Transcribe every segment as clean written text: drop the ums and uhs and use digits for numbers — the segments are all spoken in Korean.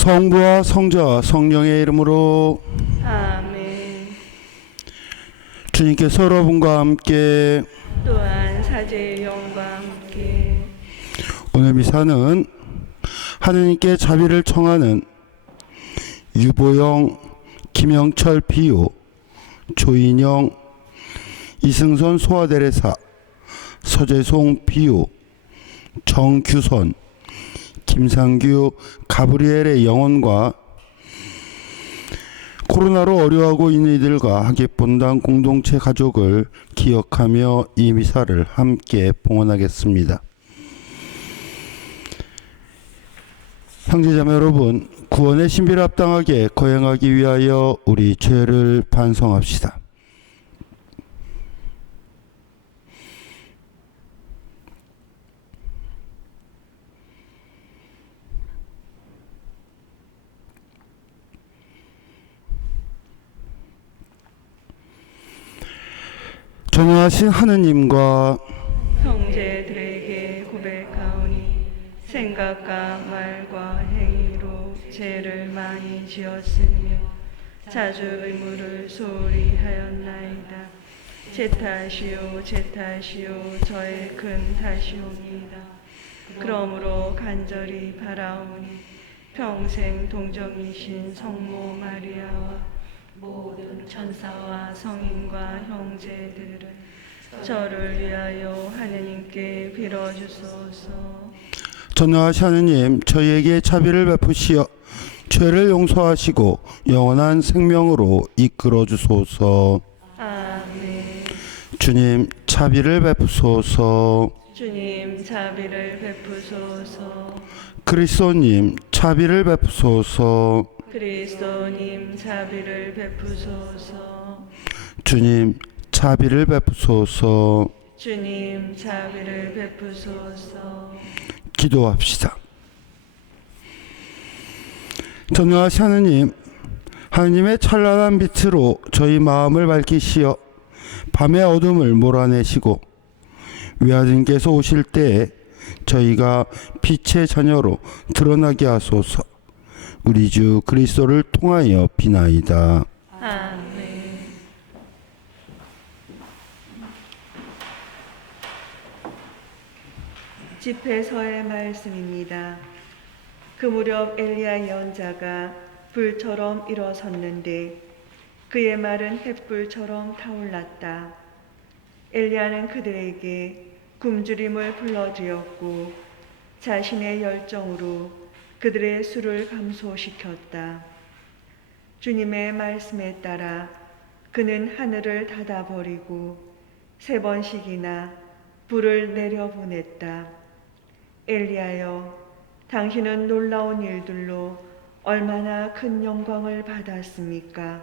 성부와 성자와 성령의 이름으로 아멘. 주님께서 여러분과 함께 또한 사제의 영과 함께 오늘 미사는 하느님께 자비를 청하는 유보영, 김영철 비유, 조인영, 이승선 소아대레사, 서재송 비유, 정규선, 김상규, 가브리엘의 영혼과 코로나로 어려워하고 있는 이들과 하객본당 공동체 가족을 기억하며 이 미사를 함께 봉헌하겠습니다. 형제자매 여러분, 구원의 신비를 합당하게 거행하기 위하여 우리 죄를 반성합시다. 전능하신 하느님과 형제들에게 고백하오니 생각과 말과 행위로 죄를 많이 지었으며 자주 의무를 소홀히 하였나이다. 제 탓이요 제 탓이요 저의 큰 탓이옵니다. 그러므로 간절히 바라오니 평생 동정이신 성모 마리아와 모든 천사와 성인과 형제들은 저를 위하여 하느님께 빌어주소서. 전능하신 하느님, 저희에게 자비를 베푸시어 죄를 용서하시고 영원한 생명으로 이끌어 주소서. 아멘. 주님, 자비를 베푸소서. 주님 자비를 베푸소서. 그리스도님, 자비를 베푸소서. 그리스도님 자비를 베푸소서. 주님, 자비를 베푸소서. 주님 자비를 베푸소서. 기도합시다. 전능하신 하느님, 하느님의 찬란한 빛으로 저희 마음을 밝히시어 밤의 어둠을 몰아내시고 외아들께서 오실 때에 저희가 빛의 자녀로 드러나게 하소서. 우리 주 그리스도를 통하여 비나이다. 아멘. 집회서의 말씀입니다. 그 무렵 엘리야 예언자가 불처럼 일어섰는데 그의 말은 횃불처럼 타올랐다. 엘리야는 그들에게 굶주림을 불러들였고 자신의 열정으로 그들의 수를 감소시켰다. 주님의 말씀에 따라 그는 하늘을 닫아버리고 3번씩이나 불을 내려보냈다. 엘리야여, 당신은 놀라운 일들로 얼마나 큰 영광을 받았습니까?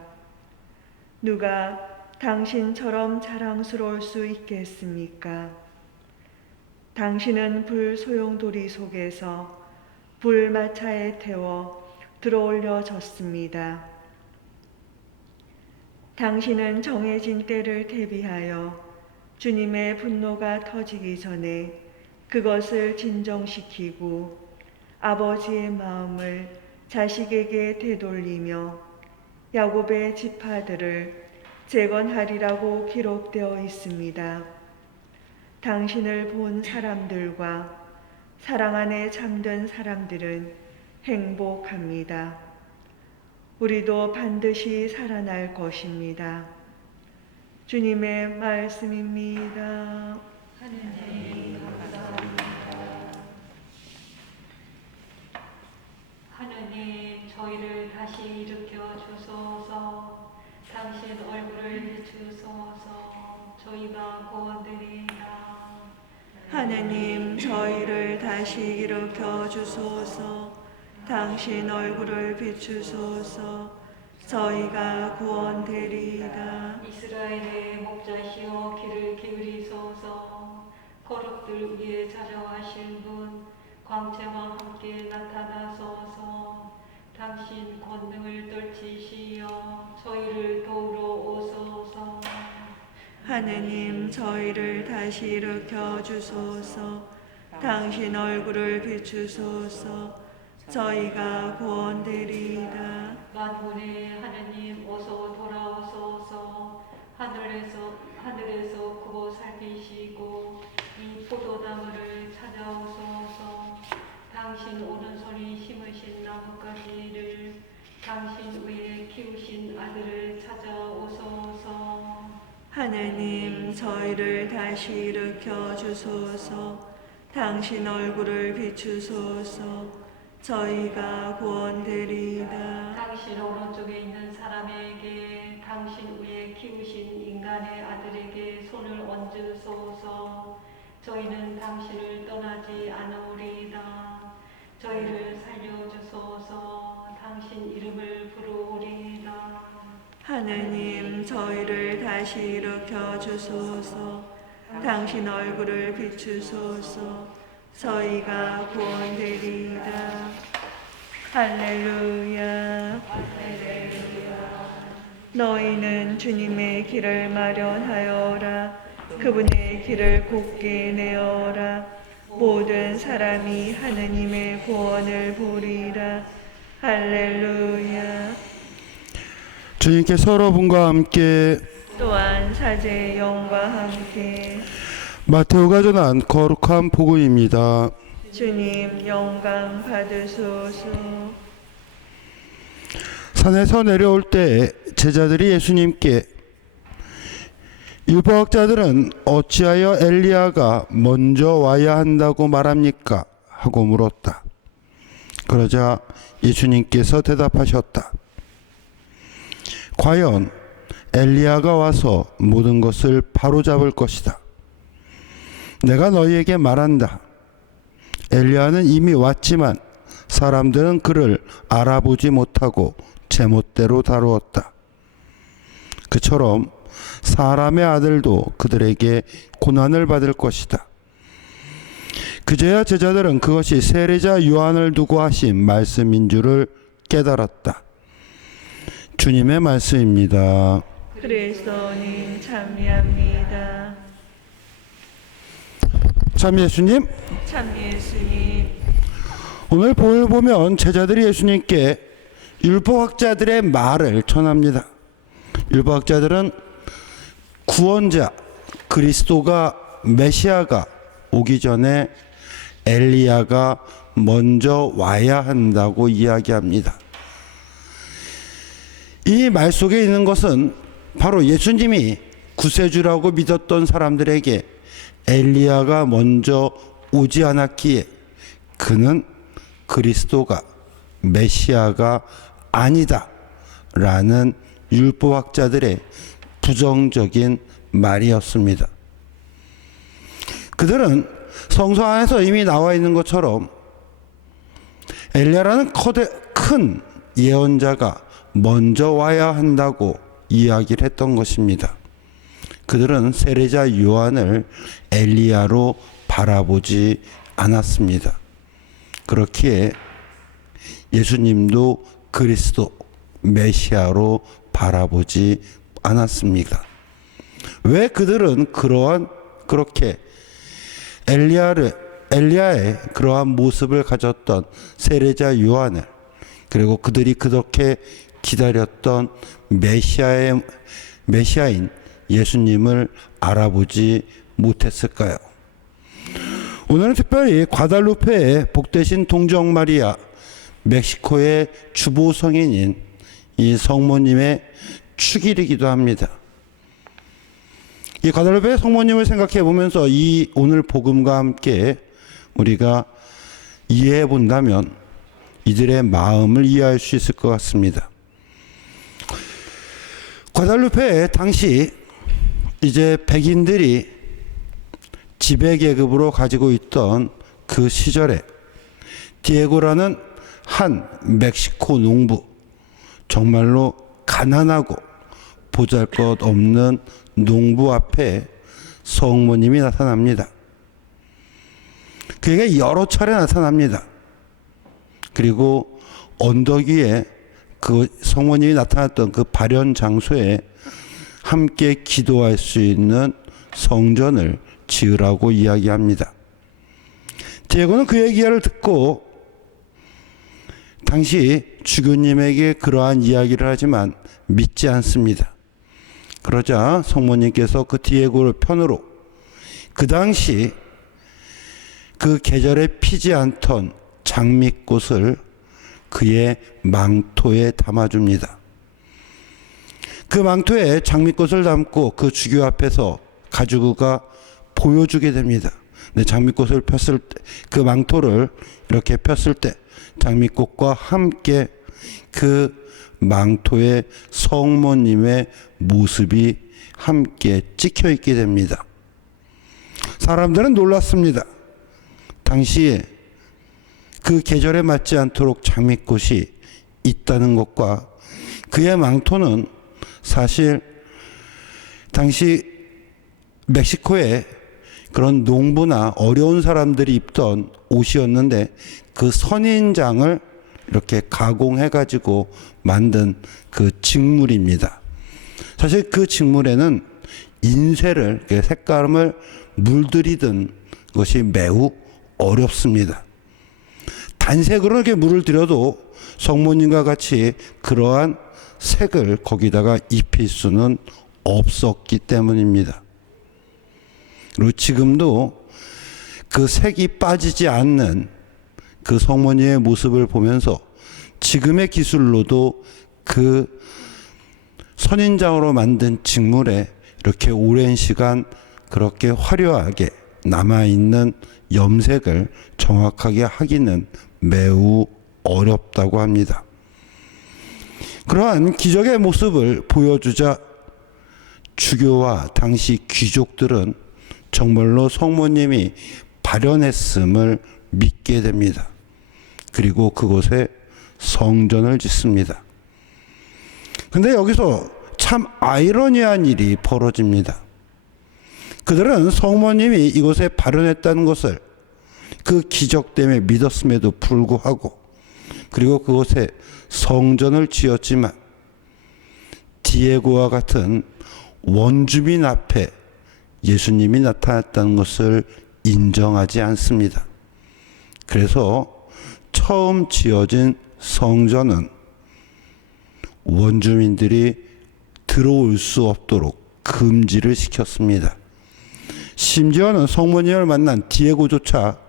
누가 당신처럼 자랑스러울 수 있겠습니까? 당신은 불 소용돌이 속에서 불마차에 태워 들어올려졌습니다. 당신은 정해진 때를 대비하여 주님의 분노가 터지기 전에 그것을 진정시키고 아버지의 마음을 자식에게 되돌리며 야곱의 지파들을 재건하리라고 기록되어 있습니다. 당신을 본 사람들과 사랑 안에 잠든 사람들은 행복합니다. 우리도 반드시 살아날 것입니다. 주님의 말씀입니다. 하느님 감사합니다. 하느님 저희를 다시 일으켜 주소서. 당신 얼굴을 비추소서. 저희가 구원드리이다. 하느님 저희를 다시 일으켜 주소서. 당신 얼굴을 비추소서. 저희가 구원되리이다. 이스라엘의 목자시여 귀를 기울이소서. 거룩들 위에 찾아와신 분 광채와 함께 나타나소서. 당신 권능을 떨치시어 저희를 도우러 오소서. 하느님 저희를 다시 일으켜 주소서. 당신 얼굴을 비추소서. 저희가 구원되리이다. 만군의 하느님 어서 돌아오소서. 하늘에서 구워 살피시고 이 포도나무를 찾아오소서. 당신 오른손이 심으신 나뭇가지를 당신 위에 키우신 아들을 찾아오소서. 하느님 저희를 다시 일으켜 주소서. 당신 얼굴을 비추소서. 저희가 구원되리이다. 당신 오른쪽에 있는 사람에게 당신 위에 키우신 인간의 아들에게 손을 얹으소서. 저희는 당신을 떠나지 않으리이다. 저희를 살려주소서. 당신 이름을 부르리이다. 하느님 저희를 다시 일으켜 주소서. 당신 얼굴을 비추소서. 저희가 구원되리이다. 할렐루야. 너희는 주님의 길을 마련하여라. 그분의 길을 곧게 내어라. 모든 사람이 하느님의 구원을 보리라. 할렐루야. 주님께 여러분과 함께 또한 사제의 영과 함께 마테오가 전한 거룩한 복음입니다. 주님 영광 받으소서. 산에서 내려올 때 제자들이 예수님께 율법학자들은 어찌하여 엘리야가 먼저 와야 한다고 말합니까? 하고 물었다. 그러자 예수님께서 대답하셨다. 과연 엘리야가 와서 모든 것을 바로잡을 것이다. 내가 너희에게 말한다. 엘리야는 이미 왔지만 사람들은 그를 알아보지 못하고 제멋대로 다루었다. 그처럼 사람의 아들도 그들에게 고난을 받을 것이다. 그제야 제자들은 그것이 세례자 요한을 두고 하신 말씀인 줄을 깨달았다. 주님의 말씀입니다. 그리스도님 참미합니다. 참 예수님, 참 예수님. 오늘 본을 보면 제자들이 예수님께 율법학자들의 말을 전합니다. 율법학자들은 구원자 그리스도가 메시아가 오기 전에 엘리야가 먼저 와야 한다고 이야기합니다. 이 말 속에 있는 것은 바로 예수님이 구세주라고 믿었던 사람들에게 엘리야가 먼저 오지 않았기에 그는 그리스도가 메시아가 아니다 라는 율법학자들의 부정적인 말이었습니다. 그들은 성서 안에서 이미 나와 있는 것처럼 엘리야라는 큰 예언자가 먼저 와야 한다고 이야기를 했던 것입니다. 그들은 세례자 요한을 엘리야로 바라보지 않았습니다. 그렇기에 예수님도 그리스도 메시아로 바라보지 않았습니다. 왜 그들은 그렇게 엘리야의 그러한 모습을 가졌던 세례자 요한을, 그리고 그들이 그렇게 기다렸던 메시아인 예수님을 알아보지 못했을까요? 오늘은 특별히 과달루페의 복되신 동정 마리아, 멕시코의 주보 성인인 이 성모님의 축일이기도 합니다. 이 과달루페 성모님을 생각해 보면서 이 오늘 복음과 함께 우리가 이해해 본다면 이들의 마음을 이해할 수 있을 것 같습니다. 과달루페 당시 이제 백인들이 지배계급으로 가지고 있던 그 시절에 디에고라는 한 멕시코 농부, 정말로 가난하고 보잘것없는 농부 앞에 성모님이 나타납니다. 그에게 여러 차례 나타납니다. 그리고 언덕 위에 그 성모님이 나타났던 그 발현 장소에 함께 기도할 수 있는 성전을 지으라고 이야기합니다. 디에고는 그의 이야기를 듣고 당시 주교님에게 그러한 이야기를 하지만 믿지 않습니다. 그러자 성모님께서 그 디에고를 편으로 그 당시 그 계절에 피지 않던 장미꽃을 그의 망토에 담아줍니다. 그 망토에 장미꽃을 담고 그 주교 앞에서 가지고가 보여주게 됩니다. 근데 장미꽃을 폈을 때, 그 망토를 이렇게 폈을 때 장미꽃과 함께 그 망토에 성모님의 모습이 함께 찍혀 있게 됩니다. 사람들은 놀랐습니다. 당시에 그 계절에 맞지 않도록 장미꽃이 있다는 것과 그의 망토는 사실 당시 멕시코에 그런 농부나 어려운 사람들이 입던 옷이었는데 그 선인장을 이렇게 가공해 가지고 만든 그 직물입니다. 사실 그 직물에는 인쇄를, 색감을 물들이던 것이 매우 어렵습니다. 단색으로 이렇게 물을 들여도 성모님과 같이 그러한 색을 거기다가 입힐 수는 없었기 때문입니다. 그리고 지금도 그 색이 빠지지 않는 그 성모님의 모습을 보면서 지금의 기술로도 그 선인장으로 만든 직물에 이렇게 오랜 시간 그렇게 화려하게 남아있는 염색을 정확하게 하기는 매우 어렵다고 합니다. 그러한 기적의 모습을 보여주자 주교와 당시 귀족들은 정말로 성모님이 발현했음을 믿게 됩니다. 그리고 그곳에 성전을 짓습니다. 근데 여기서 참 아이러니한 일이 벌어집니다. 그들은 성모님이 이곳에 발현했다는 것을 그 기적 때문에 믿었음에도 불구하고 그리고 그곳에 성전을 지었지만 디에고와 같은 원주민 앞에 예수님이 나타났다는 것을 인정하지 않습니다. 그래서 처음 지어진 성전은 원주민들이 들어올 수 없도록 금지를 시켰습니다. 심지어는 성모님을 만난 디에고조차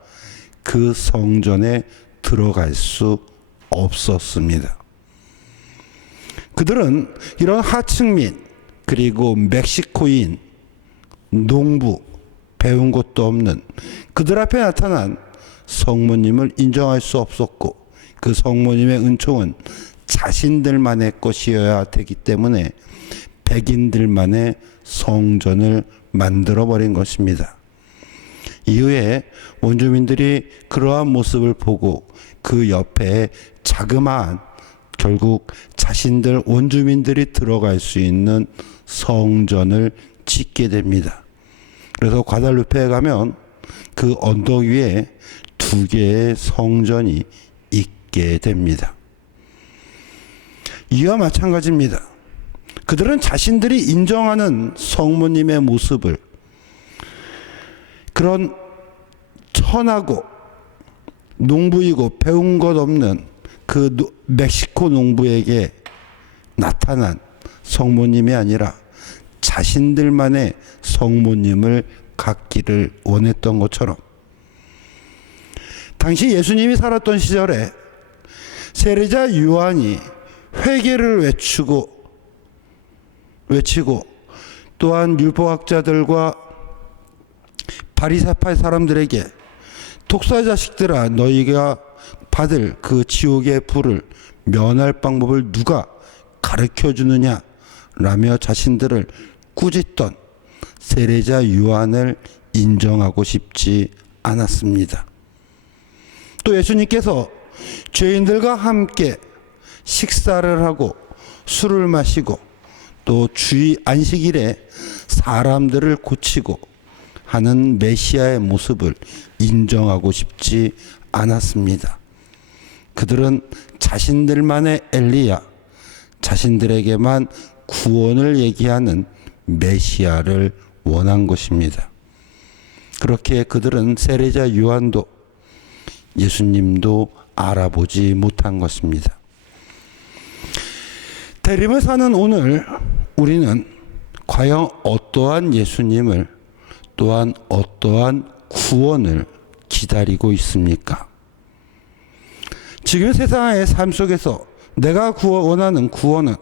그 성전에 들어갈 수 없었습니다. 그들은 이런 하층민 그리고 멕시코인 농부 배운 것도 없는 그들 앞에 나타난 성모님을 인정할 수 없었고 그 성모님의 은총은 자신들만의 것이어야 되기 때문에 백인들만의 성전을 만들어버린 것입니다. 이후에 원주민들이 그러한 모습을 보고 그 옆에 자그마한 결국 자신들 원주민들이 들어갈 수 있는 성전을 짓게 됩니다. 그래서 과달루페에 가면 그 언덕 위에 2개의 성전이 있게 됩니다. 이와 마찬가지입니다. 그들은 자신들이 인정하는 성모님의 모습을 그런 천하고 농부이고 배운 것 없는 그 멕시코 농부에게 나타난 성모님이 아니라 자신들만의 성모님을 갖기를 원했던 것처럼 당시 예수님이 살았던 시절에 세례자 요한이 회개를 외치고 또한 율법학자들과 바리새파 사람들에게 독사 자식들아 너희가 받을 그 지옥의 불을 면할 방법을 누가 가르쳐 주느냐 라며 자신들을 꾸짖던 세례자 요한을 인정하고 싶지 않았습니다. 또 예수님께서 죄인들과 함께 식사를 하고 술을 마시고 또 주의 안식일에 사람들을 고치고 하는 메시아의 모습을 인정하고 싶지 않았습니다. 그들은 자신들만의 엘리야, 자신들에게만 구원을 얘기하는 메시아를 원한 것입니다. 그렇게 그들은 세례자 요한도 예수님도 알아보지 못한 것입니다. 대림을 사는 오늘 우리는 과연 어떠한 예수님을 또한 어떠한 구원을 기다리고 있습니까? 지금 세상의 삶 속에서 내가 원하는 구원은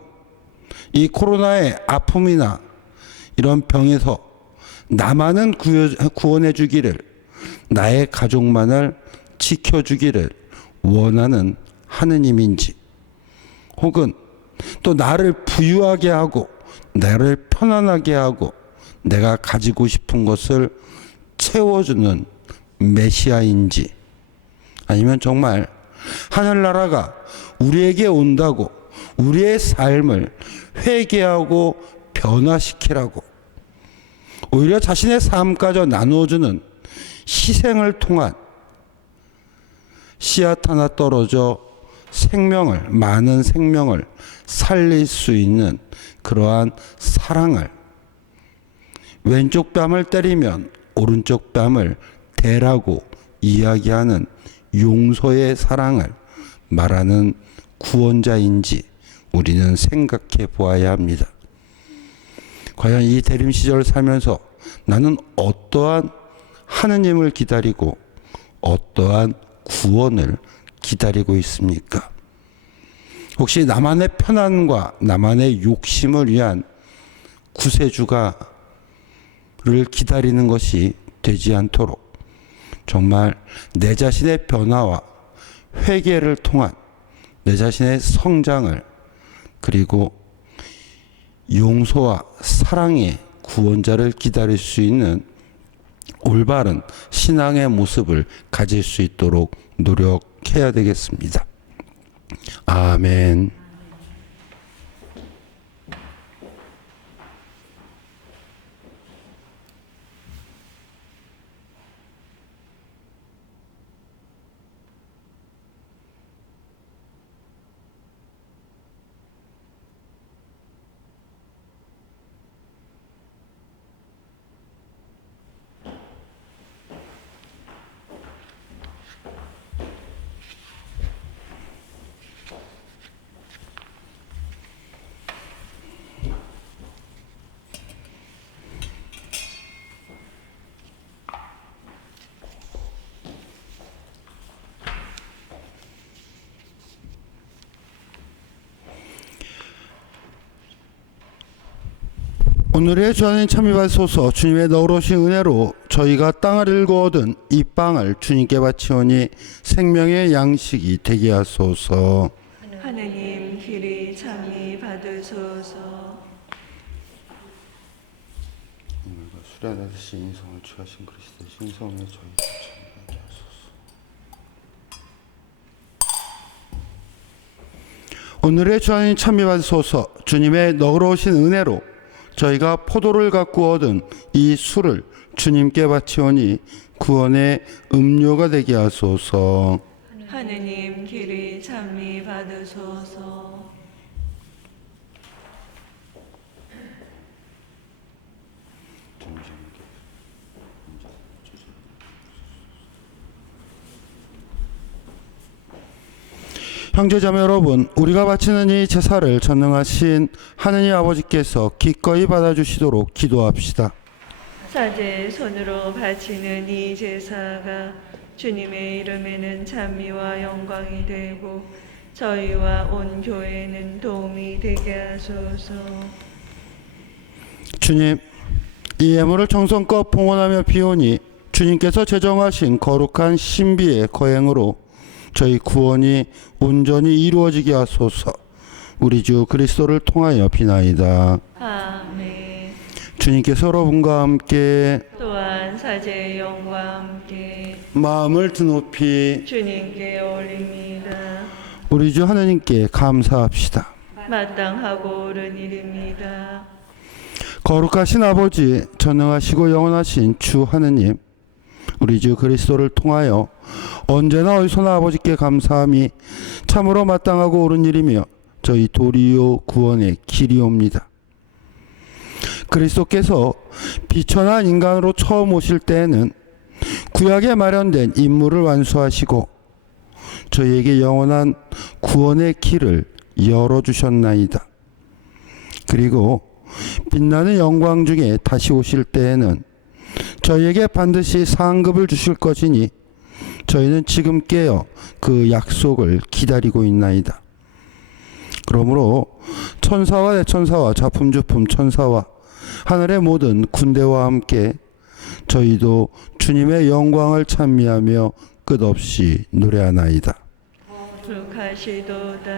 이 코로나의 아픔이나 이런 병에서 나만은 구원해 주기를, 나의 가족만을 지켜주기를 원하는 하느님인지, 혹은 또 나를 부유하게 하고 나를 편안하게 하고 내가 가지고 싶은 것을 채워주는 메시아인지, 아니면 정말 하늘나라가 우리에게 온다고 우리의 삶을 회개하고 변화시키라고 오히려 자신의 삶까지 나누어주는 희생을 통한 씨앗 하나 떨어져 많은 생명을 살릴 수 있는 그러한 사랑을, 왼쪽 뺨을 때리면 오른쪽 뺨을 대라고 이야기하는 용서의 사랑을 말하는 구원자인지 우리는 생각해 보아야 합니다. 과연 이 대림 시절을 살면서 나는 어떠한 하느님을 기다리고 어떠한 구원을 기다리고 있습니까? 혹시 나만의 편안과 나만의 욕심을 위한 구세주가를 기다리는 것이 되지 않도록 정말 내 자신의 변화와 회개를 통한 내 자신의 성장을, 그리고 용서와 사랑의 구원자를 기다릴 수 있는 올바른 신앙의 모습을 가질 수 있도록 노력해야 되겠습니다. 아멘. 오늘의 주하나님 참여받으소서. 주님의 너그러우신 은혜로 저희가 땅을 일궈 얻은 이 빵을 주님께 바치오니 생명의 양식이 되게 하소서. 하느님 길이 참이 받으소서. 수련하듯이 인성을 취하신 그리스도 신성에 저희 참여하게 하소서. 오늘의 주하나님 참여받으소서. 주님의 너그러우신 은혜로 저희가 포도를 갖고 얻은 이 술을 주님께 바치오니 구원의 음료가 되게 하소서. 하느님 길이 참이 받으소서. 형제자매 여러분, 우리가 바치는 이 제사를 전능하신 하느님 아버지께서 기꺼이 받아주시도록 기도합시다. 사제 손으로 바치는 이 제사가 주님의 이름에는 찬미와 영광이 되고 저희와 온 교회는 도움이 되게 하소서. 주님, 이 예물을 정성껏 봉헌하며 비오니 주님께서 제정하신 거룩한 신비의 거행으로 저희 구원이 온전히 이루어지게 하소서. 우리 주 그리스도를 통하여 비나이다. 아멘. 주님께서 여러분과 함께 또한 사제의 영과 함께 마음을 드높이 주님께 올립니다. 우리 주 하느님께 감사합시다. 마땅하고 옳은 일입니다. 거룩하신 아버지, 전능하시고 영원하신 주 하느님, 우리 주 그리스도를 통하여 언제나 어디서나 아버지께 감사함이 참으로 마땅하고 옳은 일이며 저희 도리요 구원의 길이옵니다. 그리스도께서 비천한 인간으로 처음 오실 때에는 구약에 마련된 임무를 완수하시고 저희에게 영원한 구원의 길을 열어주셨나이다. 그리고 빛나는 영광 중에 다시 오실 때에는 저희에게 반드시 상급을 주실 것이니 저희는 지금 깨어 그 약속을 기다리고 있나이다. 그러므로 천사와 대천사와 자품주품 천사와 하늘의 모든 군대와 함께 저희도 주님의 영광을 찬미하며 끝없이 노래하나이다. 거룩하시도다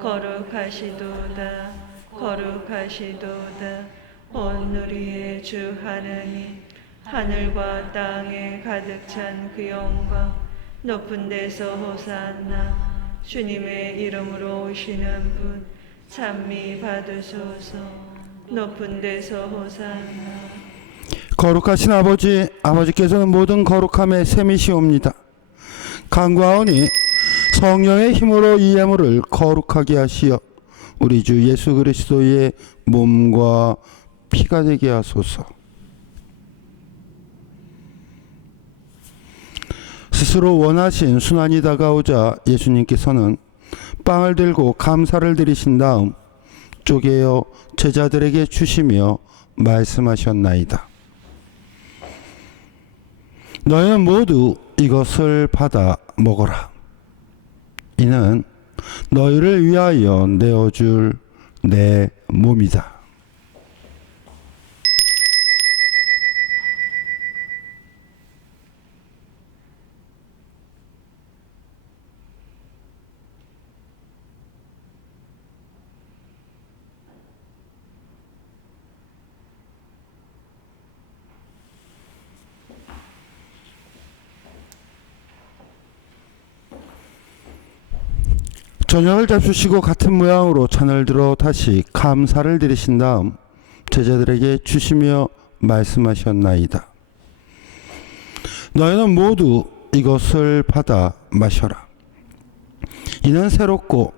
거룩하시도다 거룩하시도다 온 우리의 주 하나님 하늘과 땅에 가득 찬 그 영광 높은 데서 호산나 주님의 이름으로 오시는 분 찬미 받으소서 높은 데서 호산나 거룩하신 아버지께서는 모든 거룩함의 셈이시옵니다. 간구하오니 성령의 힘으로 이 예물을 거룩하게 하시어 우리 주 예수 그리스도의 몸과 피가 되게 하소서. 스스로 원하신 순환이 다가오자 예수님께서는 빵을 들고 감사를 드리신 다음 쪼개어 제자들에게 주시며 말씀하셨나이다. 너희는 모두 이것을 받아 먹어라. 이는 너희를 위하여 내어줄 내 몸이다. 저녁을 잡수시고 같은 모양으로 잔을 들어 다시 감사를 드리신 다음 제자들에게 주시며 말씀하셨나이다. 너희는 모두 이것을 받아 마셔라. 이는 새롭고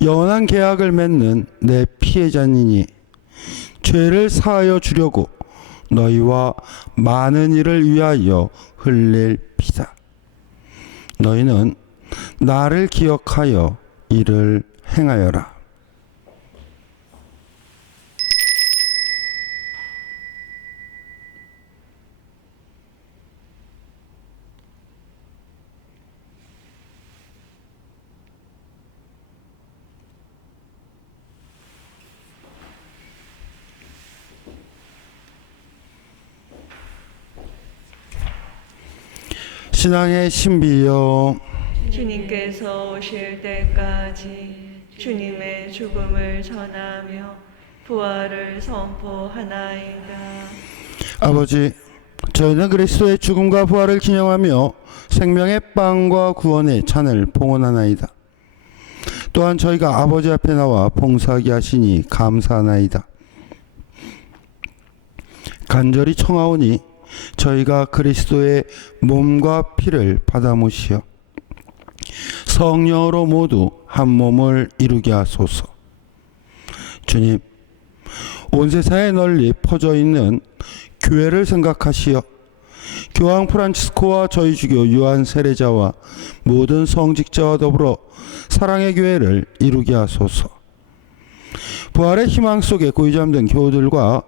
영원한 계약을 맺는 내 피의 잔이니 죄를 사하여 주려고 너희와 많은 이를 위하여 흘릴 피다. 너희는 나를 기억하여 이를 행하여라. 신앙의 신비여 주님께서 오실 때까지 주님의 죽음을 전하며 부활을 선포하나이다. 아버지, 저희는 그리스도의 죽음과 부활을 기념하며 생명의 빵과 구원의 잔을 봉헌하나이다. 또한 저희가 아버지 앞에 나와 봉사하게 하시니 감사하나이다. 간절히 청하오니 저희가 그리스도의 몸과 피를 받아 모시어 성령으로 모두 한 몸을 이루게 하소서. 주님, 온 세상에 널리 퍼져 있는 교회를 생각하시어 교황 프란치스코와 저희 주교 요한 세례자와 모든 성직자와 더불어 사랑의 교회를 이루게 하소서. 부활의 희망 속에 고이 잠든 교우들과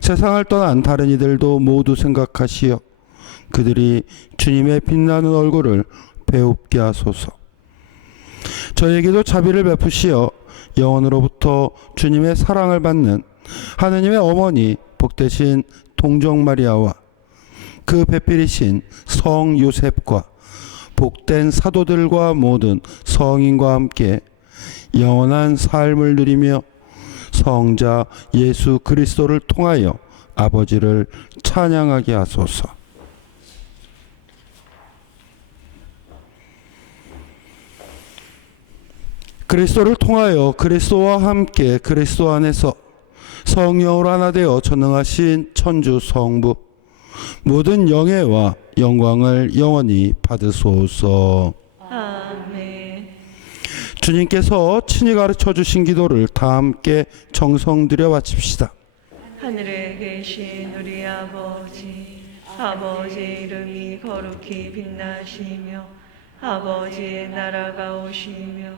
세상을 떠난 다른 이들도 모두 생각하시어 그들이 주님의 빛나는 얼굴을 배웁게 하소서. 저에게도 자비를 베푸시어 영원으로부터 주님의 사랑을 받는 하느님의 어머니 복되신 동정 마리아와 그 배필이신 성 요셉과 복된 사도들과 모든 성인과 함께 영원한 삶을 누리며 성자 예수 그리스도를 통하여 아버지를 찬양하게 하소서. 그리스도를 통하여 그리스도와 함께 그리스도 안에서 성령으로 하나 되어 전능하신 천주 성부 모든 영예와 영광을 영원히 받으소서. 아멘. 주님께서 친히 가르쳐 주신 기도를 다 함께 정성 들여 바칩시다. 하늘에 계신 우리 아버지, 아버지 이름이 거룩히 빛나시며 아버지의 나라가 오시며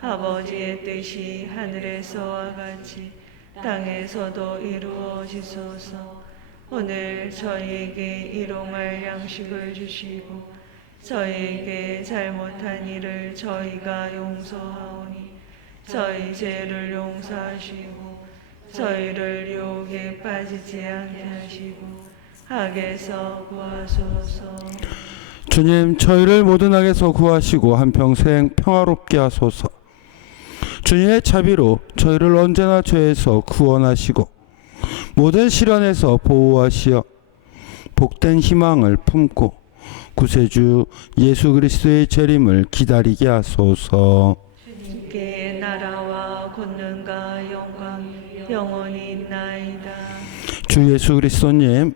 아버지의 뜻이 하늘에서와 같이 땅에서도 이루어지소서. 오늘 저희에게 일용할 양식을 주시고 저희에게 잘못한 일을 저희가 용서하오니 저희 죄를 용서하시고 저희를 유혹에 빠지지 않게 하시고 악에서 구하소서. 주님, 저희를 모든 악에서 구하시고 한평생 평화롭게 하소서. 주님의 자비로 저희를 언제나 죄에서 구원하시고 모든 시련에서 보호하시어 복된 희망을 품고 구세주 예수 그리스도의 재림을 기다리게 하소서. 주님께 나라와 권능과 영광이 영원히 있나이다. 주 예수 그리스도님,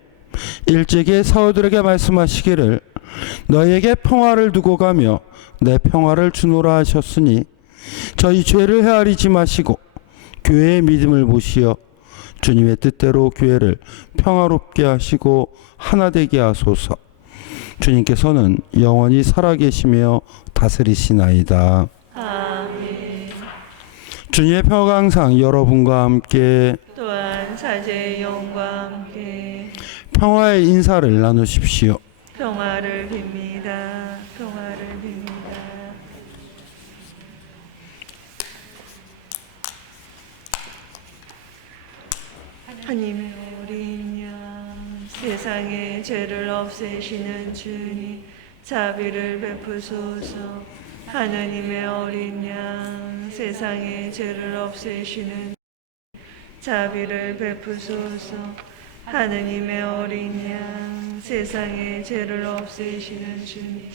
일찍이 사도들에게 말씀하시기를 너희에게 평화를 두고 가며 내 평화를 주노라 하셨으니 저희 죄를 헤아리지 마시고 교회의 믿음을 보시어 주님의 뜻대로 교회를 평화롭게 하시고 하나 되게 하소서. 주님께서는 영원히 살아계시며 다스리시나이다. 아멘. 주님의 평화가 항상 여러분과 함께 또한 사제의 영과 함께 평화의 인사를 나누십시오. 평화를 빕니다. 평화를 빕니다. 하나님의 어린 양, 세상의 죄를 없애시는 주님, 자비를 베푸소서. 하나님의 어린 양, 세상의 죄를 없애시는 자비를 베푸소서. 하느님의 어린 양, 세상의 죄를 없애시는 주님,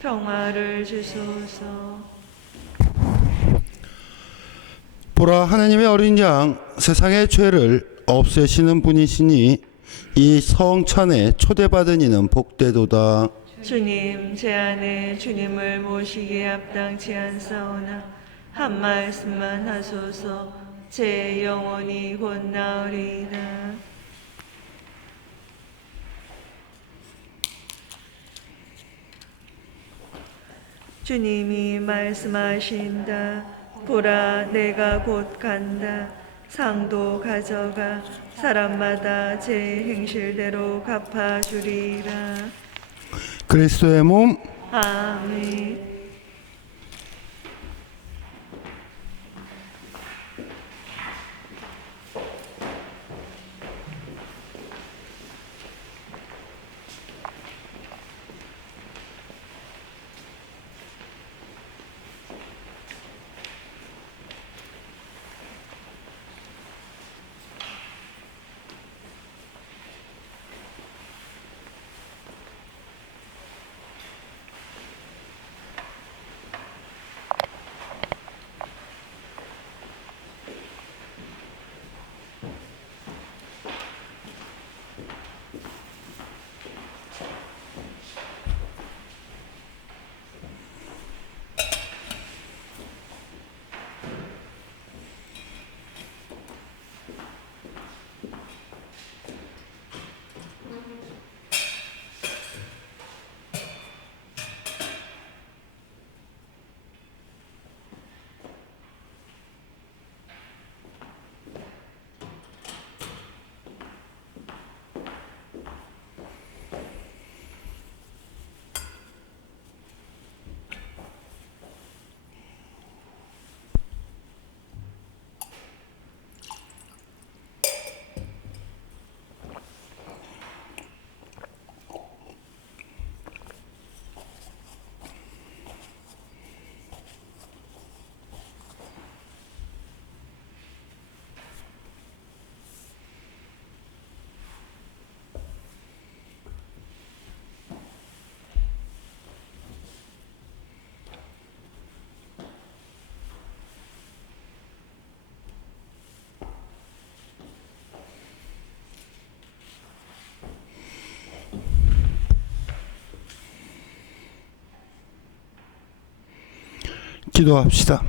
평화를 주소서. 보라, 하나님의 어린 양, 세상의 죄를 없애시는 분이시니 이 성찬에 초대받은 이는 복되도다. 주님, 제 안에 주님을 모시기에 합당치 않사오나 한 말씀만 하소서. 제 영혼이 곧 나으리이다. 주님이 말씀하신다. 보라, 내가 곧 간다. 상도 가져가 사람마다 제 행실대로 갚아주리라. 그리스도의 몸, 아멘. 기도합시다.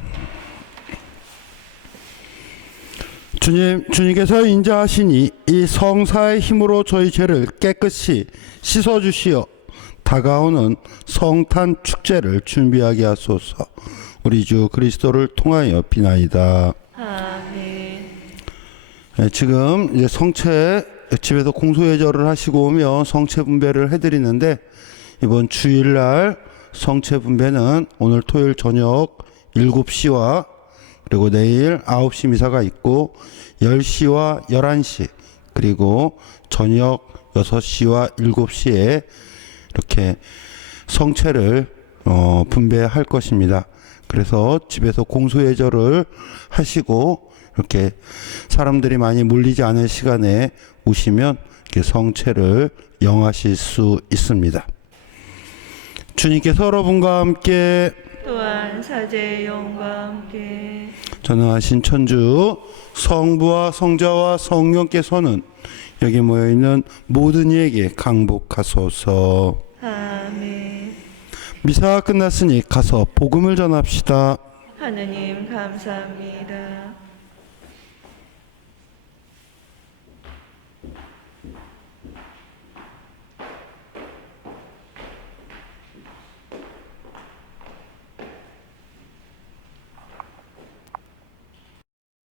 주님께서 인자하시니 이 성사의 힘으로 저희 죄를 깨끗이 씻어주시어 다가오는 성탄 축제를 준비하게 하소서. 우리 주 그리스도를 통하여 비나이다. 아멘. 네, 지금 이제 성체 집에서 공소예절을 하시고 오면 성체 분배를 해드리는데, 이번 주일날 성체 분배는 오늘 토요일 저녁 7시와 그리고 내일 9시 미사가 있고 10시와 11시 그리고 저녁 6시와 7시에 이렇게 성체를 분배할 것입니다. 그래서 집에서 공소예절을 하시고 이렇게 사람들이 많이 몰리지 않을 시간에 오시면 이렇게 성체를 영하실 수 있습니다. 주님께서 여러분과 함께 또한 사제의 영과 함께 전능하신 천주 성부와 성자와 성령께서는 여기 모여있는 모든 이에게 강복하소서. 아멘. 미사가 끝났으니 가서 복음을 전합시다. 하느님 감사합니다.